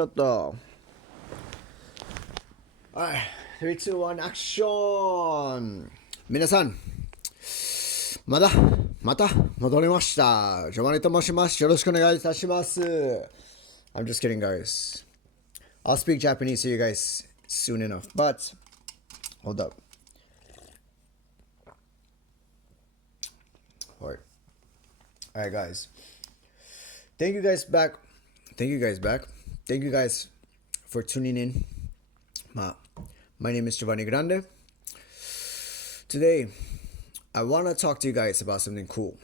ちょっと。はい。3、2、1、アクション。皆さん、また戻りました。ジョバニと申します。よろしくお願いいたします。I'm just kidding, guys. I'll speak Japanese to you guys soon enough. But, hold up. Alright. Alright, guys. Thank you guys back. Thank you guys back. Thank you guys for tuning in. Ma, my name is Giovanni Grande. Today, I want to talk to you guys about something cool.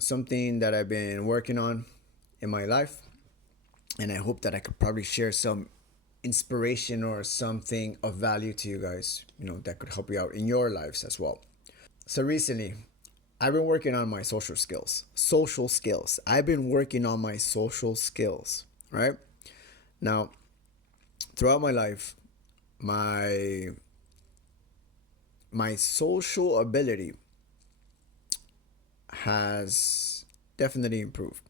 Something that I've been working on in my life. And I hope that I could probably share some inspiration or something of value to you guys, that could help you out in your lives as well. So recently, I've been working on my social skills. Social skills. I've been working on my social skills, right? Now, throughout my life, my my social ability has definitely improved.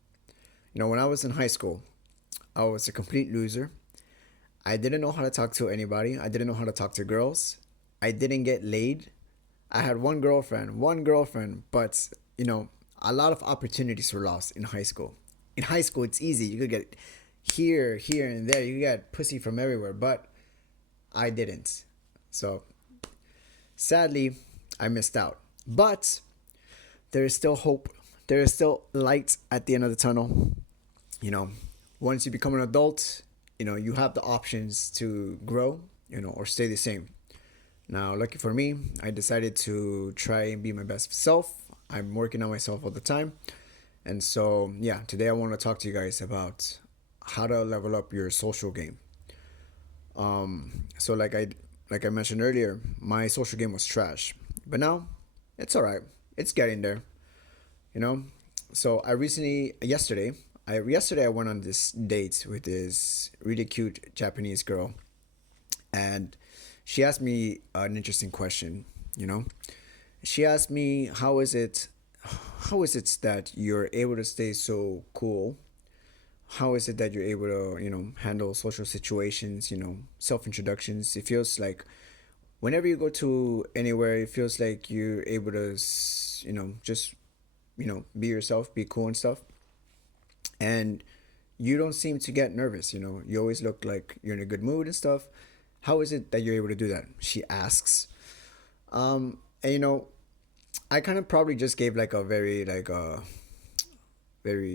When I was in high school, I was a complete loser. I didn't know how to talk to anybody. I didn't know how to talk to girls. I didn't get laid. I had one girlfriend, but a lot of opportunities were lost in high school. In high school, it's easy. You could get here, and there. You could get pussy from everywhere, but I didn't. So sadly, I missed out. But there is still hope. There is still light at the end of the tunnel. You know, Once you become an adult, you have the options to grow, or stay the same. Now, lucky for me, I decided to try and be my best self. I'm working on myself all the time. And so, yeah, today I want to talk to you guys about how to level up your social game. So like I mentioned earlier, my social game was trash. But now it's all right. It's getting there, you know? So yesterday I went on this date with this really cute Japanese girl, and she asked me an interesting question, you know? She asked me how is it that you're able to stay so cool? How is it that you're able to, handle social situations, self introductions? It feels like whenever you go to anywhere, it feels like you're able to, just, be yourself, be cool and stuff. And you don't seem to get nervous, you always look like you're in a good mood and stuff. How is it that you're able to do that? She asks. And I kind of probably just gave like a very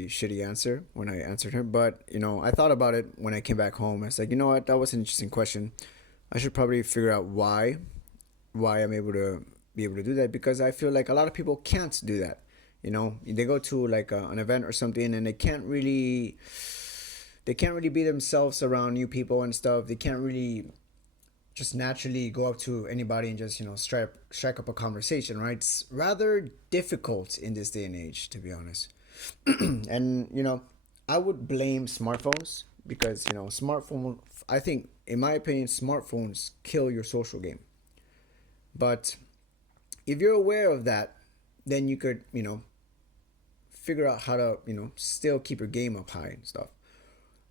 shitty answer when I answered her. But I thought about it when I came back home. I was like, you know what, that was an interesting question. I should probably figure out why I'm able to be able to do that, because I feel like a lot of people can't do that. They go to like an event or something, and they can't really be themselves around new people and stuff. They can't really just naturally go up to anybody and just strike up a conversation, right? It's rather difficult in this day and age, to be honest. And I would blame smartphones, because smartphone I think, in my opinion, smartphones kill your social game. But if you're aware of that, then you could figure out how to still keep your game up high and stuff.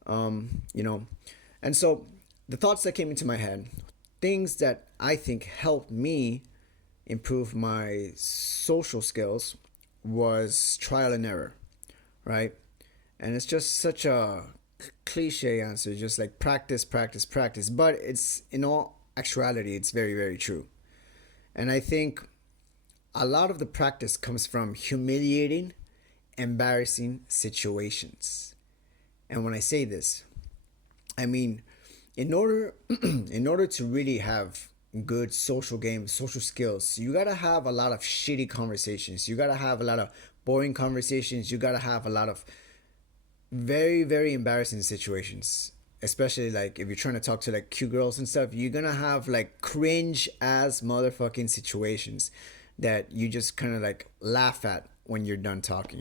um you know and so the thoughts that came into my head, things that I think helped me improve my social skills, was trial and error, right? And it's just such a cliche answer, just like practice, practice, practice. But it's, in all actuality, it's very, very true. And I think a lot of the practice comes from humiliating, embarrassing situations. And when I say this, I mean, in order in order to really have good social games, social skills, you gotta have a lot of shitty conversations. You gotta have a lot of boring conversations. You gotta have a lot of very, very embarrassing situations. Especially like if you're trying to talk to like cute girls and stuff, you're gonna have like cringe ass motherfucking situations that you just kind of like laugh at when you're done talking.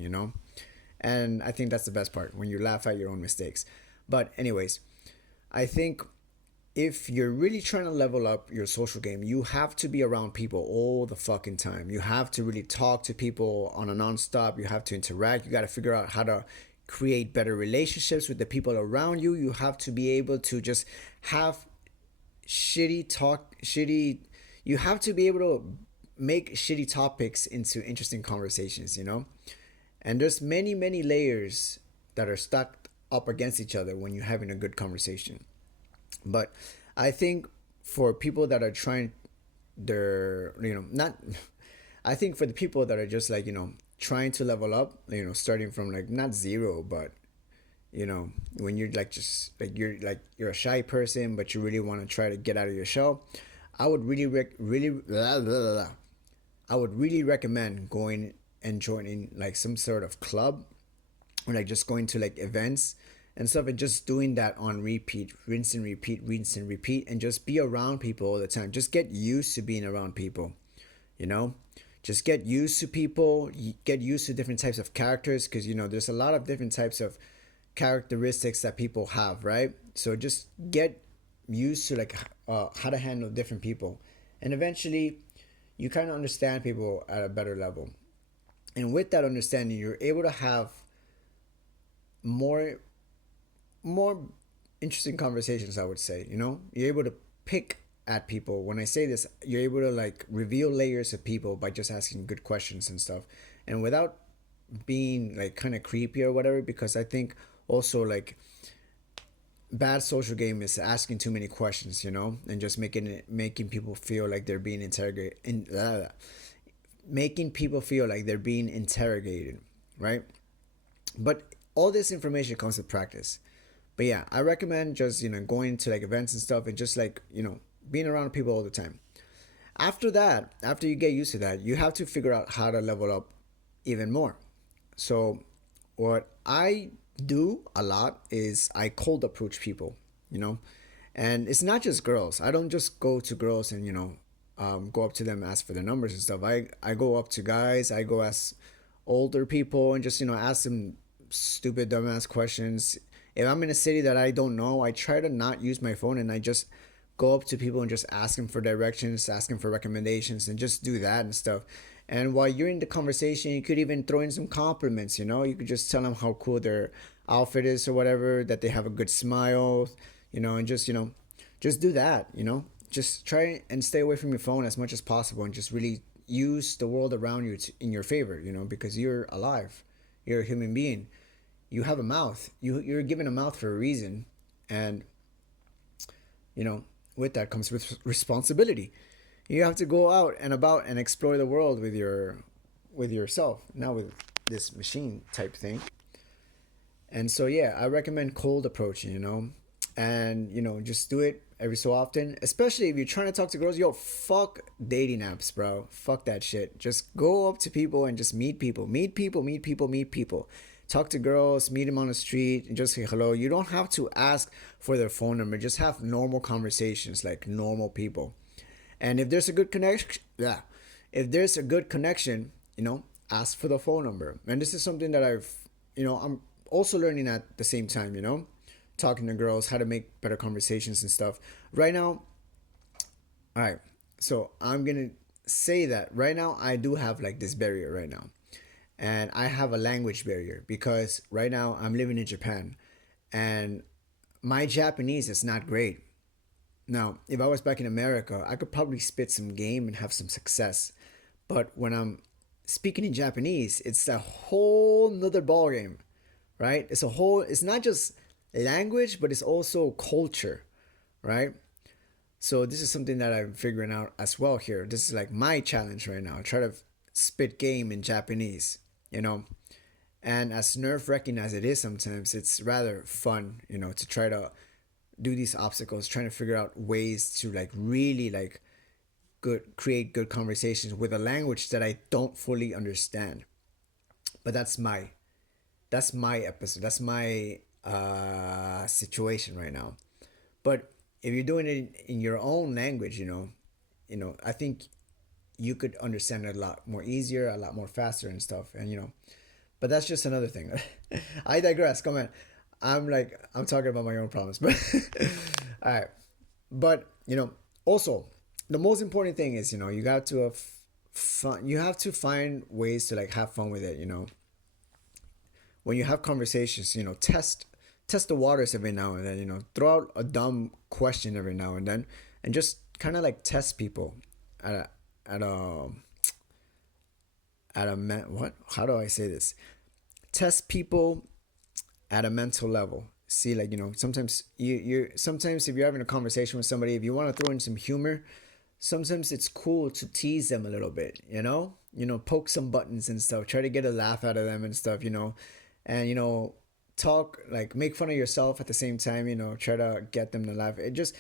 And I think that's the best part, when you laugh at your own mistakes. But anyways, I think if you're really trying to level up your social game, you have to be around people all the fucking time. You have to really talk to people on a nonstop. You have to interact. You got to figure out how to create better relationships with the people around you. You have to be able to just have shitty talk, shitty. You have to be able to make shitty topics into interesting conversations, you know? And there's many, many layers that are stacked up against each other when you're having a good conversation. But I think for people that are trying, they're, not, I think for the people that are just like, trying to level up, starting from like not zero, but when you're like just like you're a shy person but you really want to try to get out of your shell, I would really blah, blah, blah, blah. I would really recommend going and joining like some sort of club, or like just going to like events and stuff, and just doing that on repeat, rinse and repeat, and just be around people all the time. Just get used to being around people, you know just get used to people, get used to different types of characters, because there's a lot of different types of characteristics that people have, right? So just get used to like how to handle different people, and eventually you kind of understand people at a better level. And with that understanding, you're able to have more more interesting conversations, I would say. You're able to pick at people. When I say this, you're able to like reveal layers of people by just asking good questions and stuff, and without being like kind of creepy or whatever. Because I think also like bad social game is asking too many questions, and just making people feel like they're being interrogated, making people feel like they're being interrogated, right? But all this information comes with practice. But yeah, I recommend just going to like events and stuff, and just like being around people all the time. After that, after you get used to that, you have to figure out how to level up even more. So what I do a lot is I cold approach people, you know, and it's not just girls. I don't just go to girls and go up to them, ask for their numbers and stuff. I go up to guys. I go ask older people and just ask them stupid dumbass questions. If I'm in a city that I don't know, I try to not use my phone, and I just go up to people and just ask them for directions, ask them for recommendations, and just do that and stuff. And while you're in the conversation, you could even throw in some compliments. You could just tell them how cool their outfit is or whatever, that they have a good smile, and just do that. Just try and stay away from your phone as much as possible, and just really use the world around you in your favor. Because you're alive, you're a human being. You have a mouth. You're given a mouth for a reason, and you know with that comes with responsibility. You have to go out and about and explore the world with yourself, not with this machine type thing. And so yeah, I recommend cold approaching, and just do it every so often. Especially if you're trying to talk to girls, yo, fuck dating apps, bro. Fuck that shit. Just go up to people and just meet people, meet people. Talk to girls, meet them on the street, and just say hello. You don't have to ask for their phone number. Just have normal conversations like normal people. And if there's a good connection, yeah, if there's a good connection, ask for the phone number. And this is something that I'm also learning at the same time, talking to girls, how to make better conversations and stuff. Right now, all right, so I'm gonna say that right now I do have like this barrier right now. And I have a language barrier because right now I'm living in Japan, and my Japanese is not great. Now, if I was back in America, I could probably spit some game and have some success. But when I'm speaking in Japanese, it's a whole nother ballgame, right? It's not just language, but it's also culture, right? So this is something that I'm figuring out as well here. This is like my challenge right now. I try to spit game in Japanese, you know. And as nerve wracking as it is sometimes, it's rather fun, to try to do these obstacles, trying to figure out ways to like really like create good conversations with a language that I don't fully understand. But that's my episode. That's my situation right now. But if you're doing it in your own language, I think you could understand it a lot more easier, a lot more faster and stuff. And but that's just another thing. I digress. Come on. I'm talking about my own problems, but all right. But also the most important thing is you got to have fun. You have to find ways to like have fun with it. when you have conversations, test the waters every now and then. Throw out a dumb question every now and then, and just kind of like test people at a at a what? How do I say this? Test people at a mental level. See, like, sometimes sometimes if you're having a conversation with somebody, if you want to throw in some humor, sometimes it's cool to tease them a little bit, poke some buttons and stuff, try to get a laugh out of them and stuff, and talk, like, make fun of yourself at the same time, try to get them to laugh. It just,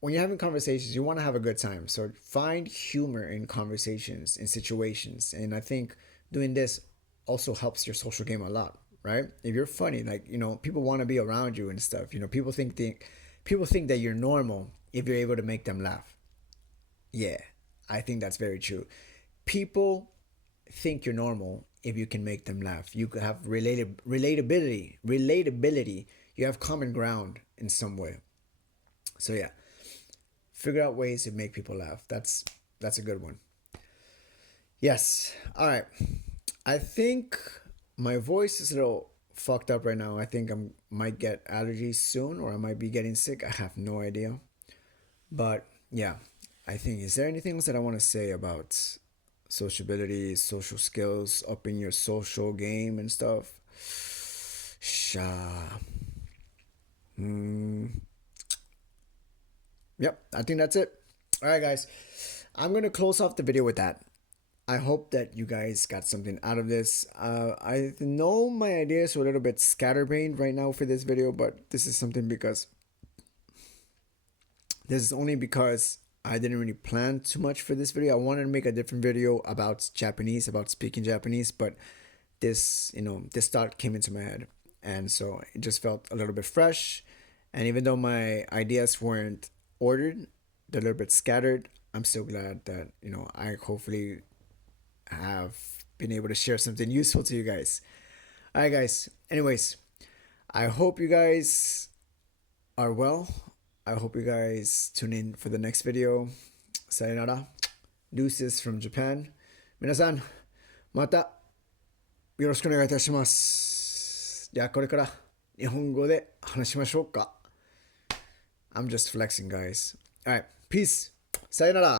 when you're having conversations, you want to have a good time. So find humor in conversations, in situations. And I think doing this also helps your social game a lot, right? If you're funny, like, people want to be around you and stuff. People think that you're normal if you're able to make them laugh. Yeah, I think that's very true. People think you're normal if you can make them laugh. You could have relatability. You have common ground in some way. So yeah, figure out ways to make people laugh. That's a good one. Yes. All right. I think my voice is a little fucked up right now. I think I might get allergies soon, or I might be getting sick. I have no idea. But yeah, I think, is there anything else that I want to say about sociability, social skills, upping your social game and stuff? Sha. Yep, I think that's it. All right, guys. I'm going to close off the video with that. I hope that you guys got something out of this. I know my ideas are a little bit scatterbrained right now for this video, but this is only because I didn't really plan too much for this video. I wanted to make a different video about Japanese, about speaking Japanese, but this thought came into my head. And so it just felt a little bit fresh. And even though my ideas weren't ordered, they're a little bit scattered, I'm still glad that, I hopefully have been able to share something useful to you guys. All right, guys. Anyways, I hope you guys are well. I hope you guys tune in for the next video. Sayonara. Deuces from Japan. 皆さん、またよろしくお願いいたします。じゃあこれから日本語で話しましょうか。I'm just flexing, guys. All right. Peace. Sayonara.